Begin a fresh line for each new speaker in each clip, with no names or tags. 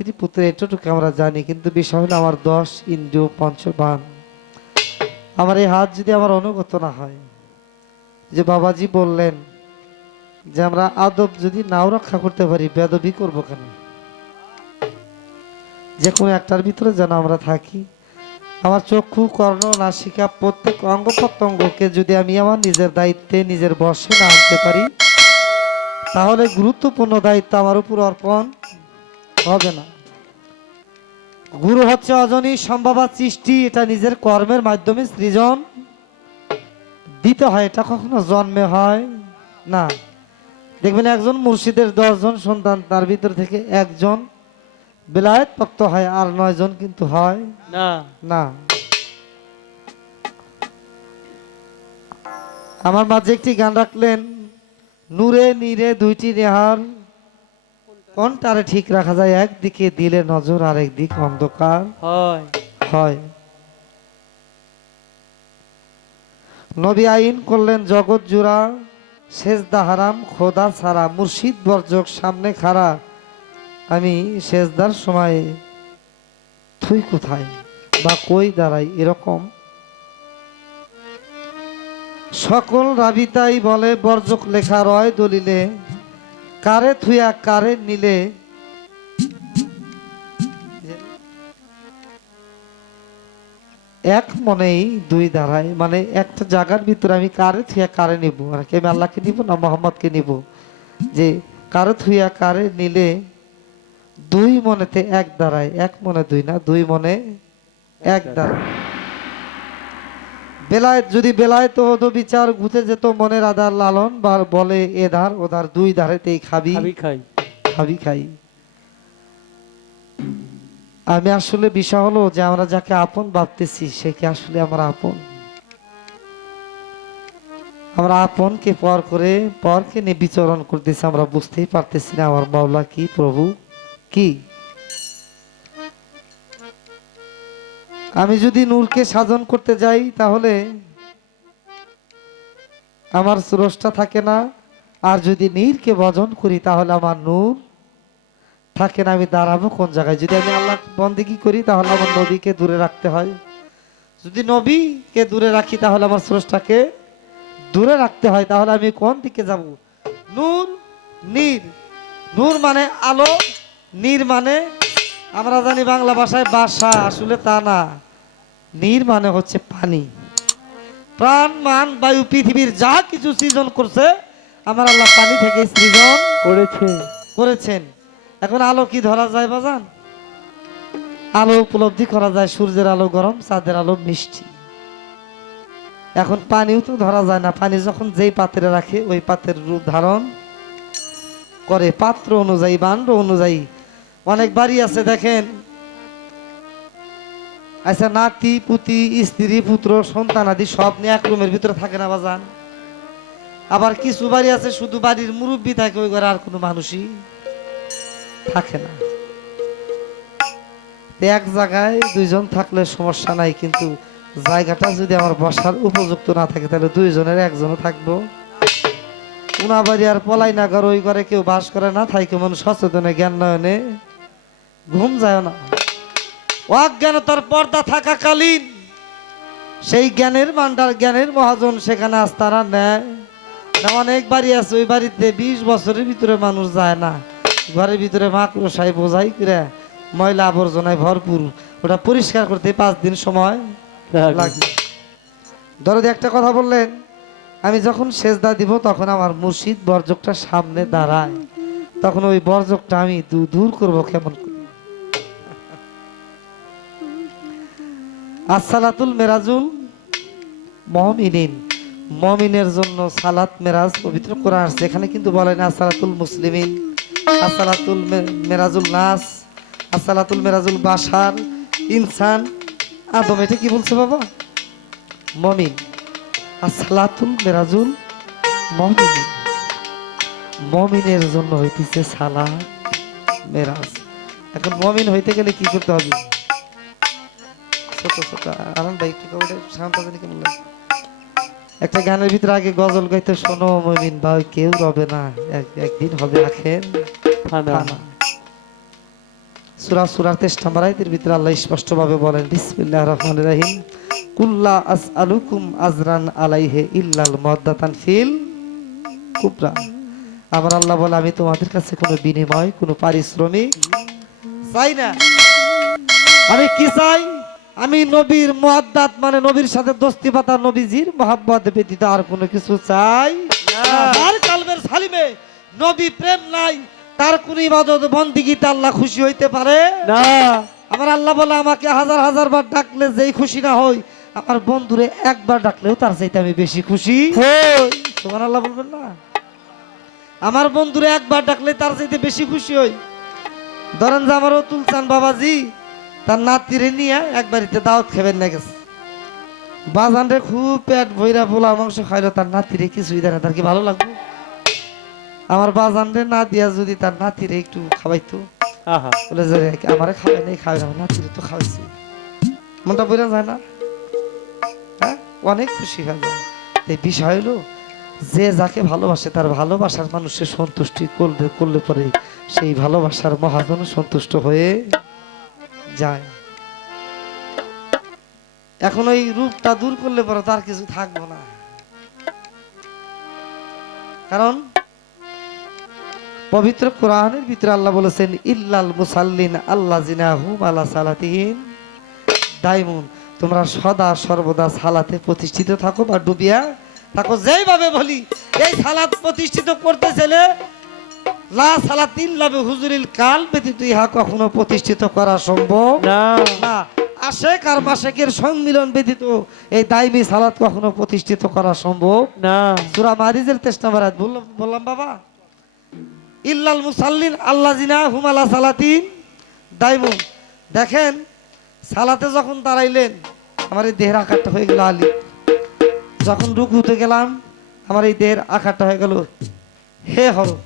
স্ত্রী পুত্র এতটুকু আমরা জানি, কিন্তু বিষয় হলো আমার দশ ইন্দ্রিয় পঞ্চবান। আমার এই হাত যদি আমার অনুগত না হয়, যে বাবাজি বললেন যে আমরা আদব যদি নাও রক্ষা করতে পারি, বেদবি করব কেন? যে কোনো একটার ভিতরে যেন আমরা থাকি। আমার চক্ষু, কর্ণ, নাসিকা, প্রত্যেক অঙ্গ প্রত্যঙ্গকে যদি আমি আমার নিজের দায়িত্বে, নিজের বর্ষে না আনতে পারি, তাহলে গুরুত্বপূর্ণ দায়িত্ব আমার উপর অর্পণ হবে না। গুরু হচ্ছে অজনী সম্ভাবা সৃষ্টি এটা নিজের কর্মের মাধ্যমে সৃজন। দিতে হয় এটা কখনো জন্মে হয় না। দেখবেন একজন মুর্শিদের দশজন সন্তান তার ভিতর থেকে একজন বেলায়েত প্রাপ্ত হয় আর নয়জন কিন্তু হয়
না।
না। আমার মাঝে একটি গান রাখলেন নূরে নীরে দুইটি নেহার কোনটারে ঠিক রাখা যায় একদিকে দিলে নজর আর একদিক অন্ধকার।
হয়।
হয়। নবী আইন করলেন জগৎ জুড়া সেজদা হারাম খোদা ছাড়া মুর্শিদ বর্জক সামনে খাড়া। আমি সেজদার সময় থুই কোথায় বা কই দাঁড়াই এরকম। সকল রাবিতাই বলে বর্জক লেখা রয় দলিলে কারে থুয়া, কারে নিলে? এক মনেই দুই দাঁড়ায় মানে একটা জায়গার ভিতরে আমি কারে থুয়া, কারে নিব? আর কি আমি আল্লাহকে নিব না মোহাম্মদকে নিব? যে কারে থুয়া, কারে নিলে দুই মনেতে এক দাঁড়ায় এক মনে দুই না, দুই মনে এক দাঁড়ায় বেলায় যদি বেলায় তো হতো বিচার ঘুতে যেত মনের আধার লালন বা বলে এ ধার ও ধার দুই ধারেতেই খাবি।
খাবি খাই।
খাবি খাই। আমি আসলে বিষয় হলো যে আমরা যাকে আপন ভাবতেছি সে কি আসলে আমার আপন? আমরা আপনকে পর করে পরকে নিয়ে বিচরণ করতেছি আমরা বুঝতেই পারতেছি না আমার মাওলা কি প্রভু কি? আমি যদি নূরকে সাধন করতে যাই, তাহলে আমার স্রষ্টা থাকে না। আর যদি নীরকে ভজন করি, তাহলে আমার নূর থাকে না। আমি দাঁড়াবো কোন জায়গায়? যদি আমি আল্লাহ বন্দিগি করি, তাহলে আমার নবীকে দূরে রাখতে হয়। যদি নবীকে দূরে রাখি, তাহলে আমার স্রষ্টাকে দূরে রাখতে হয়। তাহলে আমি কোন দিকে যাব? নূর, নীর। নূর মানে আলো, নীর মানে আমরা জানি বাংলা ভাষায় বাসা আসলে তা না। নীর মানে হচ্ছে পানি। প্রাণ মান বায়ু পৃথিবীর যা কিছু সৃজন করছে আমার আল্লাহ পানি থেকে সৃজন
করেছে।
করেছেন। এখন আলো কি ধরা যায় বাজান? আলো উপলব্ধি করা যায় সূর্যের আলো গরম চাঁদের আলো মিষ্টি। এখন পানিও তো ধরা যায় না। পানি যখন যেই পাত্রে রাখে ওই পাত্রের রূপ ধারণ করে। পাত্র অনুযায়ী বান্ড অনুযায়ী অনেক বাড়ি আছে, দেখেন। আচ্ছা নাতি, পুতি, স্ত্রী, পুত্র, সন্তান আদি সব নিয়ে এক রুমের ভিতরে থাকে না, বাজান? আবার কিছু বাড়ি আছে, শুধু বাড়ির মুরব্বী থাকে, ওই ঘরে আর কোনো মানুষই থাকে না। এক জায়গায় দুইজন থাকলে সমস্যা নাই, কিন্তু জায়গাটা যদি আমার বসার উপযুক্ত না থাকে, তাহলে দুইজনের একজনও থাকব। উনা বাড়ি আর পলাই না ঘর ওই ঘরে কেউ বাস করে না, থাকে মন সচেতনে, জ্ঞান নয়নে। ঘুম যায় না। অজ্ঞানতার পর্দা থাকাকালীন সেই জ্ঞানের মান্ডার জ্ঞানের মহাজন সেখানে আস্তারা নেয়। না অনেক বাড়ি আছে ওই বাড়িতে বিশ বছরের ভিতরে মানুষ যায় না। ঘরের ভিতরে মাকড়সাই বোঝাই করে ময়লা আবর্জনায় ভরপুর। ওটা পরিষ্কার করতে পাঁচ দিন সময় লাগে। ধরো একটা কথা বললেন আমি যখন সেজদা দিব তখন আমার মুর্শিদ বর্জকটা সামনে দাঁড়ায়। তখন ওই বর্জকটা আমি দূর করব কেমন করে? আসসালাতুল মেরাজুল মহমিনিন মমিনের জন্য সালাত মেরাজ পবিত্র কোরআন আসছে এখানে কিন্তু বলে না আসসালাতুল মুসলিমিন, আসসালাতুল মেরাজুল নাস, আসসালাতুল মেরাজুল বাসার ইনসান, আদম, এটা কি বলছে বাবা? মমিন। আসসালাতুল মেরাজুল মমিন মমিনের জন্য হইতেছে সালাত মেরাজ। এখন মমিন হইতে গেলে কি করতে হবে? ছোট ছোট আনন্দ ভাই শান্ত জানি কেমন লাগে? একটা গানের ভিতরে আগে গজল গাইতে শোনো মমিন ভাই কেউ রবে না একদিন হবে আখের। সুরা সুরার নম্বর আয়াতের ভিতরে আল্লাহ স্পষ্টভাবে বলেন বিসমিল্লাহ রহমান রাহিম কুল্লা আস আলুকুম আজরান আলাইহে ইল্লাল মদ্দাতান ফিল কুবরা। আমার আল্লাহ বলে আমি তোমাদের কাছে কোনো বিনিময় কোনো পারিশ্রমিক চাই না। আমি কি চাই? আমি নবীর মহাদ্দাত মানে নবীর সাথে দোস্তি পাতা নবীজির মহাব্বত ব্যতীত আর কোনো কিছু চাই। যার কালবের সালিমে নবী প্রেম নাই তার কোন ইবাদত বন্দিগিতে আল্লাহ খুশি হইতে পারে?
না।
আমার আল্লাহ বলে আমাকে হাজার হাজার বার ডাকলে যেই খুশি না হই আমার বন্ধুরে একবার ডাকলেও তার চাইতে আমি বেশি খুশি। তোমার আল্লাহ বলবেন না? আমার বন্ধুরে একবার ডাকলে তার চাইতে বেশি খুশি হই। ধরেন যে আমার অতুল চান বাবাজি তার নাতিরে নিয়ে এক বাড়িতে দাওয়াত খাবেন না গেছে। বাজানরে খুব পেট ভৈরা পোলা মাংস খাইলো তার নাতিরে কিছুই দেয় না। তার কি ভালো লাগবে? আমার বাজানরে না দিয়া যদি তার নাতিরে একটু খাওয়াইতো বলে যে আমারে খাওয়াই নাই খাওয়াই না নাতিরে তো খাওয়াইছি। মনটা বোঝা যায় না? হ্যাঁ? অনেক খুশি হয়ে যায়। এই বিষয় হলো যে যাকে ভালোবাসে তার ভালোবাসার মানুষের সন্তুষ্টি করলে করলে পরে সেই ভালোবাসার মহাজন সন্তুষ্ট হয়ে যায়। এখন ওই রূপটা দূর করলে পরে তার কিছু থাকব না। কারণ পবিত্র কোরআনের ভিতরে আল্লাহ বলেছেন, ইল্লাল মুসাল্লিন আল্লাহ জিনাহুম আলা সালাতিহিম দাইমুন। তোমরা সদা সর্বদা সালাতে প্রতিষ্ঠিত থাকো বা ডুবিয়া থাকো। যেইভাবে বলি, এই সালাত প্রতিষ্ঠিত করতে চাইলে লা হুজুরিল কাল ব্যতীত ইহা কখনো প্রতিষ্ঠিত করা সম্ভব
না।
আশেক আর মাসেকের সম্মিলন ব্যতীত এই দাইমি সালাত কখনো প্রতিষ্ঠিত করা সম্ভব
না।
সুরা মারিজের বললাম বাবা ইল্লাল মুসাল্লিন জিনা হুমালা সালাতিন। দাইমুন দেখেন সালাতে যখন দাঁড়াইলেন আমার এই দেহের আকারটা হয়ে গেল আলি। যখন রুকুতে গেলাম আমার এই দেহের আকারটা হয়ে গেল হে হরফ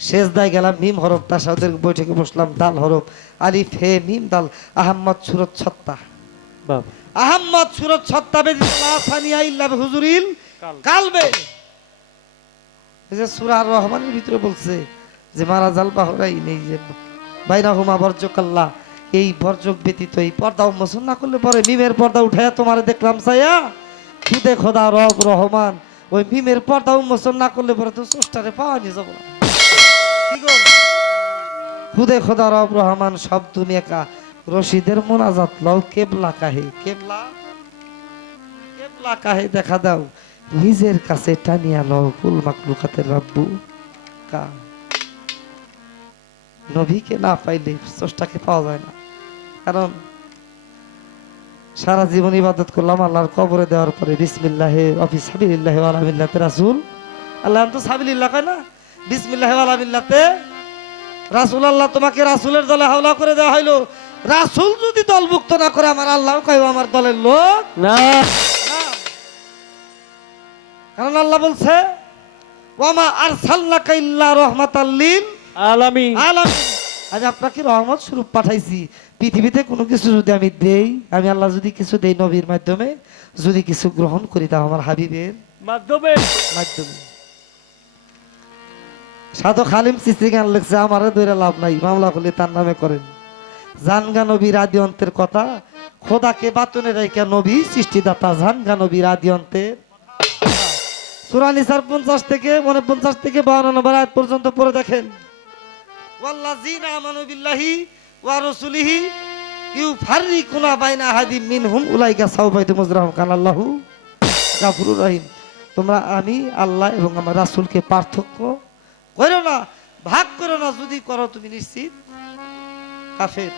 শেষ দায় গেলাম মিম হরফ তার সাথে বৈঠকে বসলাম দাল হরফ আলিফ হে মিম দাল আহম্মদ সুরত ছত্তা। আহম্মদ সুরত ছত্তা বেদিন লা সানিয়া ইল্লা হুজুরিল কালবে। এই যে সূরা রহমানের ভিতরে বলছে যে মারা জাল বাহরাই নেই যে বাইনা হুমা বর্জকাল্লা এই বর্জক ব্যতীত এই পর্দা উন্মোচন না করলে পরে মিমের পর্দা উঠাইয়া তোমারে দেখলাম সাইয়া খুদে খোদা রব রহমান ওই মিমের পর্দা উন্মোচন না করলে পরে তো স্রষ্টারে পাওয়া নিয়ে যাব না? খুদে খোদা রব রহমান, সব দুনিয়া কা রশিদের মোনাজাত লও, কেবলা কাহে, কেবলা কেবলা কাহে, দেখা দাও। নিজের কাছে টানিয়া লও ফুল মাকলুকাতের রাব্বু কা। নবীকে না পাইলে স্রষ্টাকে পাওয়া যায় না। কারণ, সারা জীবন ইবাদত করলাম, আল্লাহর কবরে দেওয়ার পরে বিসমিল্লাহে অফিস সাবিল্লাহে আলামিল্লাতে রাসুল। আল্লাহ তো সাবিল্লাহ কয় না? বিসমিল্লাহে আলামিল্লাতে রাসুল আল্লাহ তোমাকে রাসুলের দলে হাওলা করে দেওয়া হইল। রাসুল যদি দলভুক্ত না করে আমার আল্লাহ কয় আমার দলের লোক।
না।
কারণ আল্লাহ বলছে ওয়ামা আরসালনাকা ইল্লা রাহমাতাল লিল
আলামি
আলামিন। আমি আপনাকে রহমত স্বরূপ পাঠাইছি। পৃথিবীতে কোনো কিছু যদি আমি দেই আমি আল্লাহ যদি কিছু দেই নবীর মাধ্যমে যদি কিছু গ্রহণ করি তা আমার হাবিবের
মাধ্যমে।
মাধ্যমে। সাধু খালিম সিসি গান লিখছে, আমারে দৈরা লাভ নাই, মামলা করলে তার নামে করেন। জানগা নবীর আদি অন্তের কথা, খোদাকে বাতনে রেখে নবী সৃষ্টিদাতা, জানগা নবীর আদি অন্তের সুরানিসার পঞ্চাশ থেকে, মনে পঞ্চাশ থেকে বাউন্ন নম্বর আয়াত পর্যন্ত পড়ে দেখেন। বাইনা উলাইকা রহিম। তোমরা আমি, আল্লাহ এবং আমার রাসূলকে পার্থক্য করো না ভাগ করো না যদি করো তুমি নিশ্চিত। কাফের।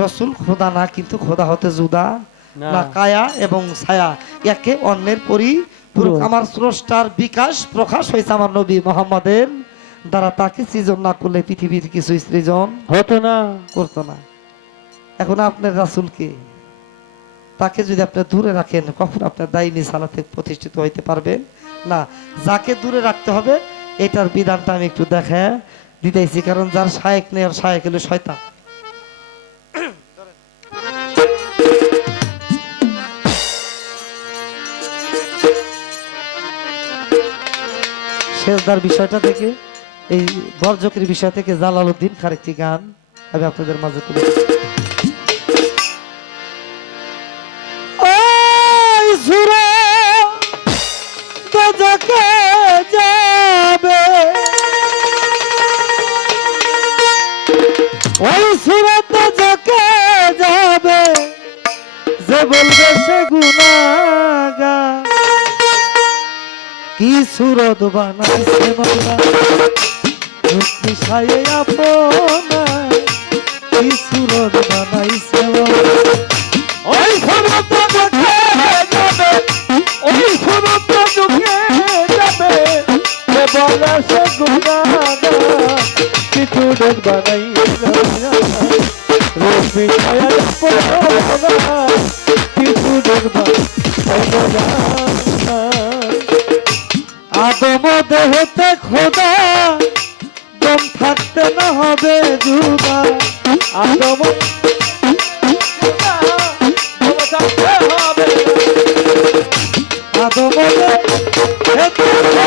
রসুল খোদা না কিন্তু খোদা হতে জুদা
না।
কায়া এবং ছায়া। একে অন্যের পরি আমার স্রষ্টার বিকাশ প্রকাশ হয়েছে আমার নবী মোহাম্মদের দ্বারা। তাকে সৃজন না করলে পৃথিবীর কিছু সৃজন
হতো না।
করতো না। এখন আপনার রাসুলকে তাকে যদি আপনি দূরে রাখেন কখন আপনার দায়নি সালাতে প্রতিষ্ঠিত হইতে পারবেন? না, যাকে দূরে রাখতে হবে, এটার বিধানটা আমি একটু দেখা দিতেছি, কারণ যার শায়েক নেই, আর শায়েক হলো শয়তান। শেষদার বিষয়টা থেকে এই বর্জকের বিষয় থেকে জালালউদ্দিন খারেকটি গান, আমি আপনাদের মাঝে তুলে বলবে সে গুনাগা কি সুরত বানাইছে মোরা রূপনি সায়ে আপনা কি সুরত বানাইছে
ওই সমস্ত দুঃখে যাবে। ওই সমস্ত দুঃখে যাবে। সে বলে সে গুণাগার। কিছু ডেক বানাই রূপি ছায়া বানাই
আদম দেহতে খোদা দম থাকতে না হবে জুদা
আদম
আদম দেহতে খোদা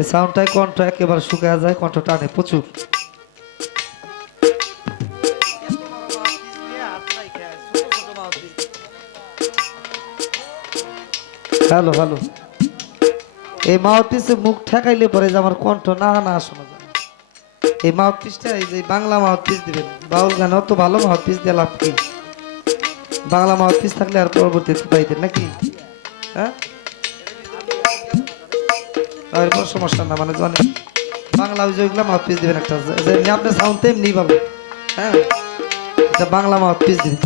এই সাউন্ডটাই কণ্ঠ একেবারে শুকায় যায়, কণ্ঠ টানে প্রচুর। Hello hello. এই মাউথপিসে মুখ ঠেকাইলে পরে যে আমার কণ্ঠ না না শোনা যায়। এই মাউথপিসটা এই যে বাংলা মাউথপিস দিবেন, বাউল গান অত ভালো মাউথপিস দিয়ে লাভ কি? বাংলা মাউথপিস থাকলে আর পরবর্তীতে পাইতেন নাকি? হ্যাঁ? আর কোনো সমস্যা না মানে জানেন, বাংলা মাউথপিস দিবেন একটা সাউন্ড তো এমনি পাবো হ্যাঁ? এটা বাংলা মাউথপিস দিবেন।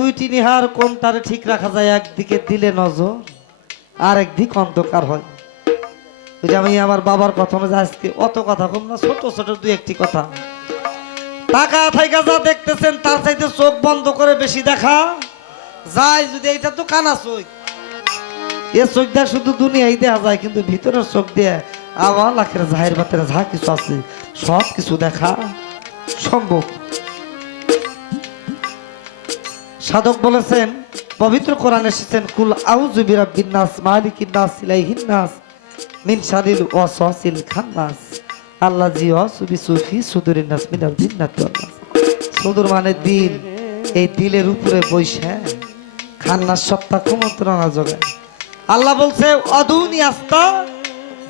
দুইটি নিহার, কোনটারে ঠিক রাখা যায়? একদিকে দিলে নজর আর একদিক অন্ধকার হয়। ওই যে আমি আমার বাবার কথা অনুযায়ী আজকে অত কথা কম না, ছোট ছোট দুই একটি কথা। টাকা থাইকা যা দেখতেছেন, তার চাইতে চোখ বন্ধ করে বেশি দেখা। যায় যদি এটা তো কানা চোখ। এ চোখ দেয়া শুধু দুনিয়ায় দেখা যায়, কিন্তু ভিতরের চোখ দিয়ে আবার লাখের জাহের বাতের যা কিছু আছে, সব কিছু দেখা সম্ভব। সাধক বলেছেন, পবিত্র কোরআন এসেছেন, কুল নাস মিন খান্নাস, আল্লাযী ওয়াসবি সুফি মিনাল সুদূর মানে দিল, এই দিলের উপরে বৈশা। খান্নাস সত্তা কুমন্ত্রণা জগায় আল্লাহ বলছে, অদুনি আস্তা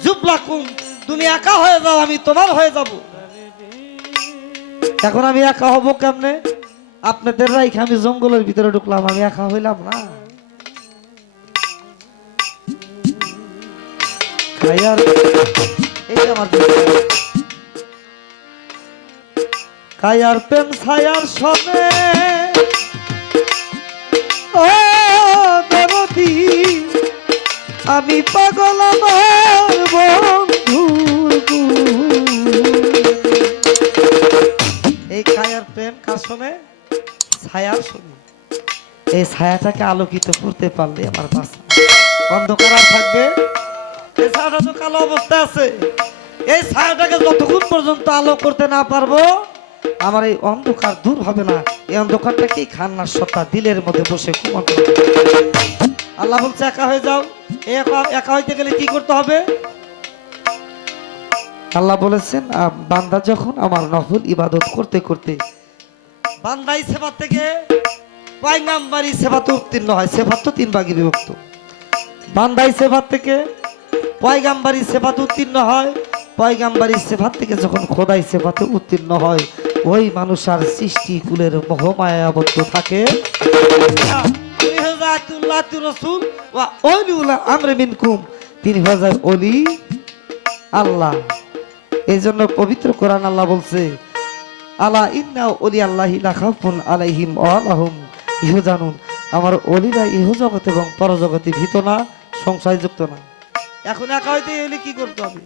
জুবলাকুম তুমি একা হয়ে যাও, আমি তোমার হয়ে যাব। এখন আমি একা হব কেমনে? আপনাদের রাইখে আমি জঙ্গলের ভিতরে ঢুকলাম, আমি একা হইলাম না। কায়ার প্রেম ছায়ার সবে ও আমি পাগল আমার বন্ধুর এই কায়ার প্রেম কার শোনে? ছায়ার শোনে। এই ছায়াটাকে আলোকিত করতে পারলে আমার বাসা অন্ধকার আর থাকবে? এই ছায়াটা তো কালো অবস্থা আছে। এই ছায়াটাকে যতক্ষণ পর্যন্ত আলো করতে না পারব, আমার এই অন্ধকার দূর হবে না। এই অন্ধকারটাকে খান্নার সত্তা দিলের মধ্যে বসে কুমন আল্লাহ বলছে একা হয়ে যাও। একা হইতে গেলে কি করতে হবে? আল্লাহ বলেছেন বান্দা যখন আমার নফল ইবাদত করতে করতে বান্দাই সেবার থেকে পয়গাম্বারি সেবাতে উত্তীর্ণ হয়। সেবার তো তিন ভাগে বিভক্ত। বান্দাই সেবার থেকে পয়গাম্বারি সেবাতে উত্তীর্ণ হয়। পয়গাম্বারি সেবার থেকে যখন খোদাই সেবাতে উত্তীর্ণ হয় ওই মানুষ আর সৃষ্টি কুলের মোহমায় আবদ্ধ থাকে। আমরে অলিরা ইহু জগৎ এবং পরজগতে ভীত না সংশয় যুক্ত না। এখন একা হইতে এলে কি করতে হবে?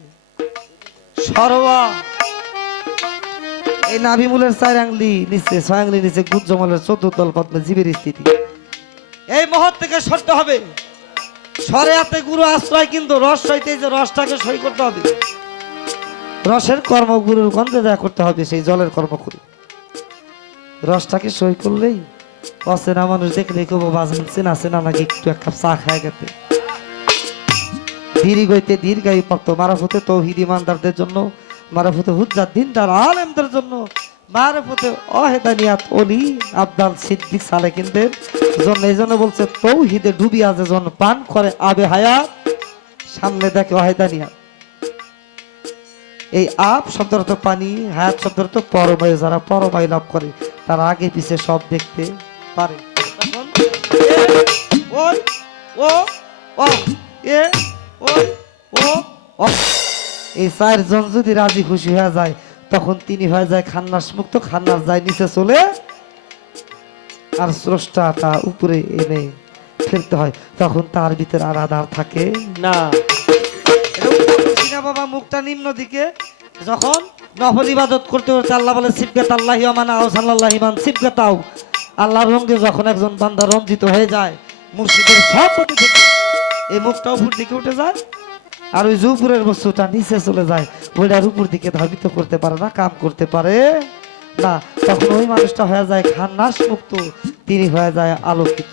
সরবা এই নাভিমূলের চার নিচে, ছয় নিচে গুজ্জমলের চতুর্দল পদ্মে জীবের স্থিতি। এই মহৎ থেকে সরতে হবে। সরে হাতে গুরু আশ্রয়, কিন্তু রস সইতে যে রসটাকে সই করতে হবে। রসের কর্ম গুরুর গন্ধে দেয়া করতে হবে, সেই জলের কর্ম করে। রসটাকে সই করলেই অচেনা মানুষ দেখলে কেউ বাজবেন চেনা চেনা নাকি একটু এক কাপ চা খায় গেতে দীর্ঘ হইতে দীর্ঘায়ু প্রাপ্ত মারাফতে তৌহিদ ইমানদারদের জন্য, মারাফতে হুজ্জাত দিনদার আলেমদের জন্য মারাফতে অহেদানিয়াত অলি আবদাল সিদ্দিক সালেকিনদের জন্য এই জন্য বলছে, তৌহিদে ডুবিয়া যে জন পান করে আবে হায়াত, সামনে দেখে অহেদানিয়াত এই আপ শব্দের অর্থ পানি, হায়াত শব্দের অর্থ পরমায়ু, যারা পরমায়ু লাভ করে, তারা আগে পিছে সব দেখতে পারে। এই চারজন যদি রাজি খুশি হয়ে যায় তখন তিনি হয়ে যায় খান্নাস মুক্ত, খান্নাস যায় নিচে চলে। আর স্রষ্টাটা উপরে এনে ফেলতে হয়। তখন তার ভিতরে আর আধার থাকে
না।
বাবা, মুখটা নিম্ন দিকে। যখন নফল ইবাদত করতে করতে আল্লাহ বলে, সিবগাত আল্লাহ ইমান আহসাল্লাহ ইমান আল্লাহর রঙে যখন একজন বান্দা রঞ্জিত হয়ে যায়, মুর্শিদের সব থেকে, এই মুখটা উপর দিকে উঠে যায়। আর ওই যে উপরের বস্তুটা নিচে চলে যায় ওইটার উপর দিকে ধাবিত করতে পারে না কাম করতে পারে না তখন ওই মানুষটা হয়ে যায় খান্নাস মুক্ত তিনি হয়ে যায় আলোকিত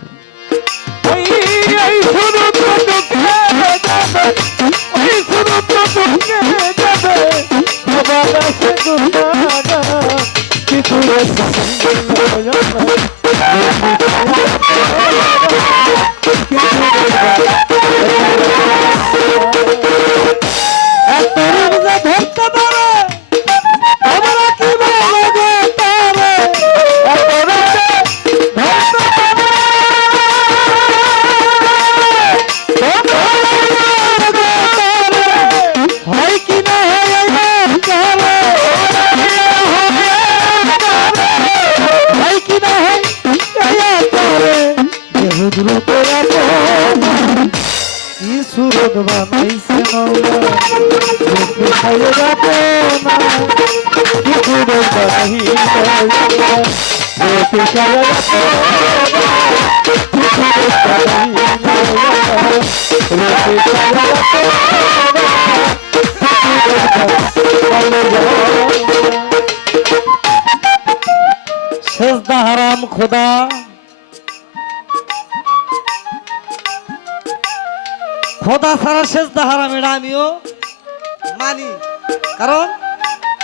সেজদা হারাম খোদা। খোদা ছাড়া সেজদা হারাম এটা আমিও মানি। কারণ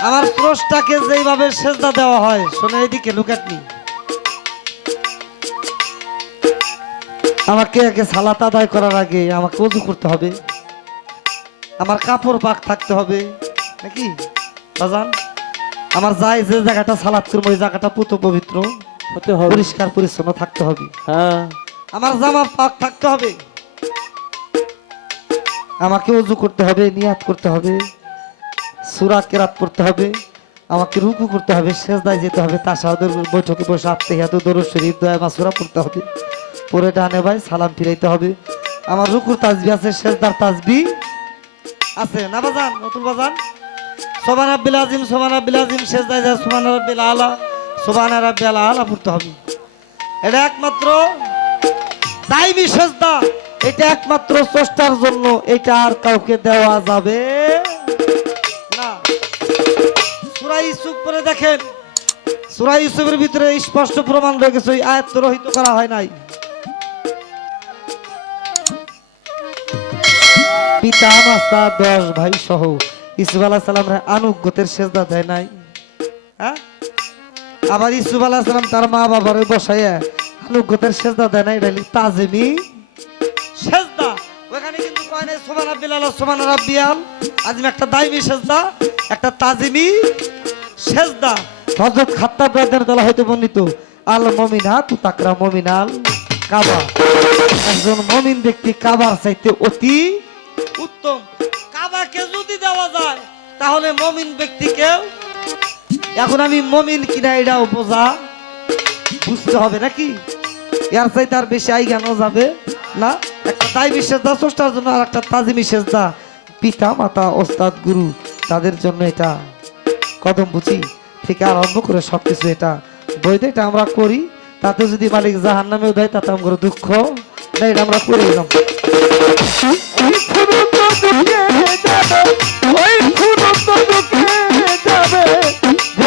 আমার স্রষ্টাকে যেইভাবে সেজদা দেওয়া হয় শোনে এদিকে লুকাটনি আমাকে আগে সালাত আদায় করার আগে আমাকে উজু করতে হবে। আমার কাপড় পাক থাকতে হবে। নাকি? বাজান আমার যাই যে জায়গাটা সালাত করব ওই জায়গাটা পুত পবিত্র।
হতে হবে।
পরিষ্কার পরিচ্ছন্ন থাকতে হবে।
হ্যাঁ।
আমার জামা পাক থাকতে হবে। আমাকে উজু করতে হবে নিয়াত করতে হবে। সুরা কেরাত করতে হবে, আমাকে রুকু করতে হবে, সেজদায় যেতে হবে তাসাদের বৈঠকে বসে আত্মে হাতে দরুদ শরীফ, দয়া, মাসুরা পড়তে হবে। পরে ডানে ভাই সালাম ফিরাইতে হবে। আমার রুকুর তাজবি আছে, সেজদার তাজবি আছে। না বাজান, নতুন বাজান? সোবান আব্বিল আজিম, সোবান আব্বিল আজিম, সেজদায় যা, সোবান রাব্বিল আলা, সোবান রাব্বিল আলা পড়তে হবে। এটা একমাত্র দাইমি সেজদা, এটা একমাত্র স্রষ্টার জন্য, এটা আর কাউকে দেওয়া যাবে আনুগত্যের সেজদা দেয় নাই। হ্যাঁ? আবার ইসুফ আলাহ সালাম তার মা বাবার বসাইয়া আনুগতের সেজদা দেয় নাই, এটা তাজেমি সোমান একটা দাইমি সেজদা, একটা তাজিমি সেজদা। হয়তো বর্ণিত, আল তাকরা কাবা। একজন মুমিন ব্যক্তি কাবার চাইতে অতি উত্তম। কাবাকে যদি দেওয়া যায়, তাহলে মুমিন ব্যক্তিকেও, এখন আমি মুমিন কিনা এটাও বোঝা বুঝতে হবে নাকি? এর চাইতে আর বেশি আই জ্ঞানও যাবে না। একটা তাই বিশেষদা স্রষ্টার জন্য আর একটা তাজি বিশেষদা পিতা, মাতা, ওস্তাদ, গুরু, তাদের জন্য এটা কদম বুঝি থেকে আরম্ভ করে সবকিছু এটা। বৈধ এটা আমরা করি, তাতে যদি মালিক জাহান নামেও দেয়, তাতে আমার দুঃখ। না, এটা আমরা করে দিলাম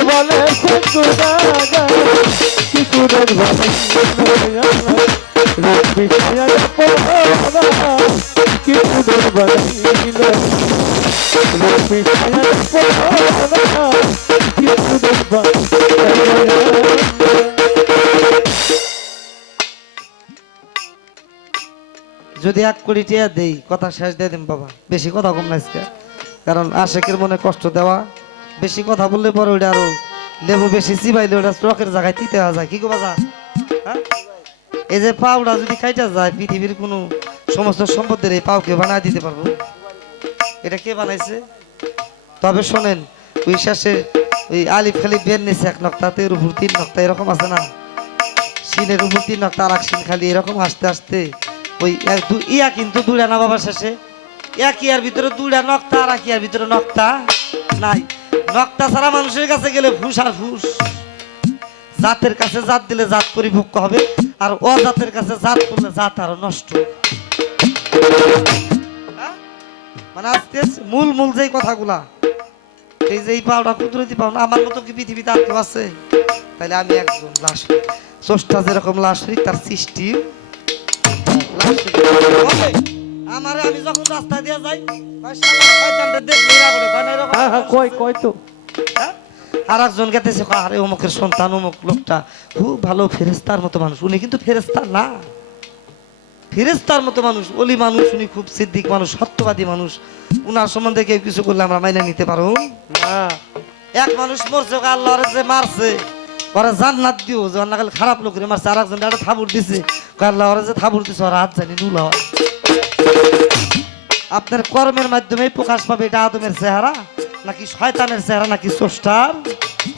বলে
যদি এক কোটি টিয়া দেই, কথা শেষ দিয়ে দিন বাবা। বেশি কথা কম আজকে। কারণ আশেকের মনে কষ্ট দেওয়া। বেশি কথা বললে পরে ওইটা আরও লেবু বেশি চিবাইলে ওটা স্ট্রকের জায়গায় তিতে হওয়া যায়। কি গো বাজা হ্যাঁ? এই যে পাউটা যদি খাইটা যায়, পৃথিবীর কোনো সমস্ত সম্পদের এই পাউকে বানায় দিতে পারব। এটা কে বানাইছে? তবে শোনেন, ওই শেষে ওই আলিফ খালি বের নিছে এক নক্তাতে এর উপর তিন নক্তা এরকম আছে না? সিনের উপর তিন নক্তা আর এক সিন খালি এরকম আস্তে আস্তে ওই ইয়া কিন্তু দুইটা না বাবা শেষে। এক ইয়ার ভিতরে দুইটা নক্তা, আর এক ইয়ার ভিতরে নক্তা। নাই, নক্তা ছাড়া মানুষের কাছে গেলে ফুস আর ফুস। জাতের কাছে জাত দিলে জাত পরিপক্ক হবে, আর অজাতের কাছে জাত করলে জাত আরও নষ্ট। হ্যাঁ? মানে আজকে মূল মূল যেই কথাগুলা, এই যে এই পাওটা কুদরতি পাও না আমার মতো কি পৃথিবীতে আর কেউ আছে? তাহলে আমি একজন লাশ স্রষ্টা যেরকম লাশ তার সৃষ্টি আমার আমি যখন রাস্তা দিয়ে যাই?
হ্যাঁ হ্যাঁ কই কই তো?
হ্যাঁ? আর একজন গেতেছে আরে অমুকের সন্তান অমুক লোকটা খুব ভালো ফেরেস্তার মতো মানুষ। উনি কিন্তু ফেরেস্তা না। ফেরেস্তার মতো মানুষ অলি মানুষ উনি খুব সিদ্দিক মানুষ সত্যবাদী মানুষ। উনার সম্বন্ধে কেউ কিছু করলে আমরা মাইনে নিতে পারো
না।
এক মানুষ মরছে ওকে আল্লাহর যে মারছে ওরা জান্নাত দিও যে খারাপ লোক রে মারছে আর একজন একটা থাবুর দিছে। যে জানি আপনার কর্মের মাধ্যমে প্রকাশ পাবে এটা আদমের চেহারা, নাকি শয়তানের চেহারা, নাকি স্রষ্টার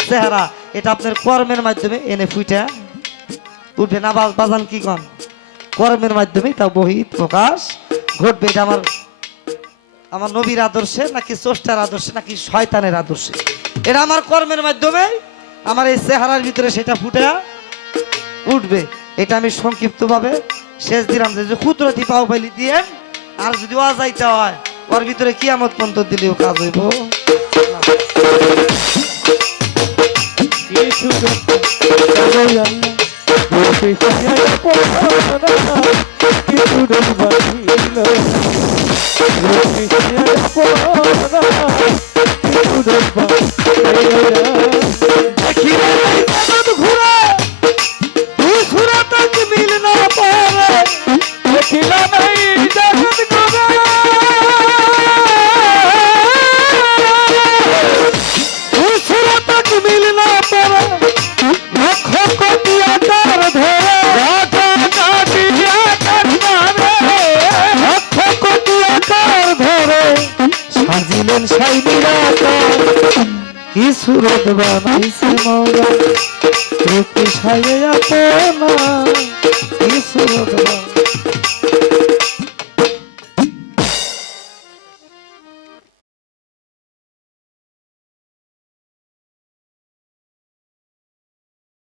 চেহারা, এটা আপনার কর্মের মাধ্যমে এনে ফুইটা। উঠবে না বাজ- বাজান কি কন? কর্মের মাধ্যমে তা বহিত প্রকাশ ঘটবে। এটা আমার আমার নবীর আদর্শে, নাকি স্রষ্টার আদর্শে, নাকি শয়তানের আদর্শে? এটা আমার কর্মের মাধ্যমে আমার এই চেহারার ভিতরে সেটা ফুটে উঠবে। এটা আমি সংক্ষিপ্তভাবে শেষ দিলাম যে ক্ষুদ্রতি পাও পাইলি দিয়ে আর যদি অযাইতে হয়, ওর ভিতরে কিয়ামত পর্যন্ত দিলেও কাজ হইব না।
কি